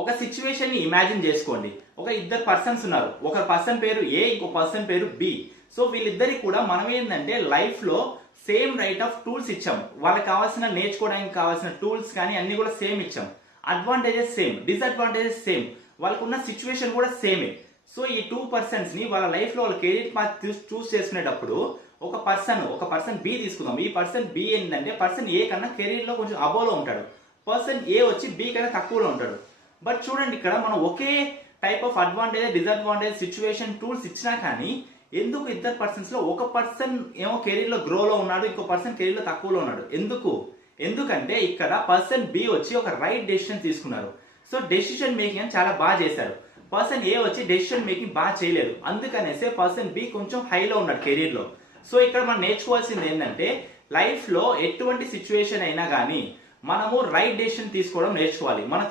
ఒక సిచ్యువేషన్ ని ఇమాజిన్ చేసుకోండి. ఒక ఇద్దరు పర్సన్స్ ఉన్నారు. ఒక పర్సన్ పేరు ఏ, ఇంకో పర్సన్ పేరు బి. సో వీళ్ళిద్దరికి కూడా మనం ఏంటంటే లైఫ్ లో సేమ్ రైట్ ఆఫ్ టూల్స్ ఇచ్చాం. వాళ్ళకి కావాల్సిన నేర్చుకోవడానికి కావాల్సిన టూల్స్ కానీ అన్ని కూడా సేమ్ ఇచ్చాం. అడ్వాంటేజెస్ సేమ్, డిసడ్వాంటేజెస్ సేమ్, వాళ్ళకున్న సిచ్యువేషన్ కూడా సేమే. సో ఈ టూ పర్సన్స్ ని వాళ్ళ లైఫ్ లో వాళ్ళ కెరీర్ పాత్ చూస్ చేసుకునేటప్పుడు ఒక పర్సన్ బి తీసుకుందాం. ఈ పర్సన్ బి ఏంటంటే పర్సన్ ఏ కన్నా కెరీర్ లో కొంచెం అబోలో ఉంటాడు. పర్సన్ ఏ వచ్చి బి కన్నా తక్కువలో ఉంటాడు. బట్ చూడండి, ఇక్కడ మనం ఒకే type of advantage, disadvantage, situation, tools ఇచ్చినా కానీ ఎందుకు ఇద్దరు పర్సన్స్ లో ఒక పర్సన్ ఏమో కెరీర్ లో గ్రోలో ఉన్నాడు, ఇంకో పర్సన్ కెరీర్ లో తక్కువలో ఉన్నాడు? ఎందుకంటే ఇక్కడ పర్సన్ బి వచ్చి ఒక రైట్ డెసిషన్ తీసుకున్నారు. సో డెసిషన్ మేకింగ్ అని చాలా బాగా చేశారు. పర్సన్ ఏ వచ్చి డెసిషన్ మేకింగ్ బాగా చేయలేదు. అందుకనేసే పర్సన్ బి కొంచెం హైలో ఉన్నాడు కెరీర్ లో. సో ఇక్కడ మనం నేర్చుకోవాల్సింది ఏంటంటే లైఫ్ లో ఎటువంటి సిచ్యువేషన్ అయినా కానీ మనము రైట్ డెసిషన్ తీసుకోవడం నేర్చుకోవాలి. మనం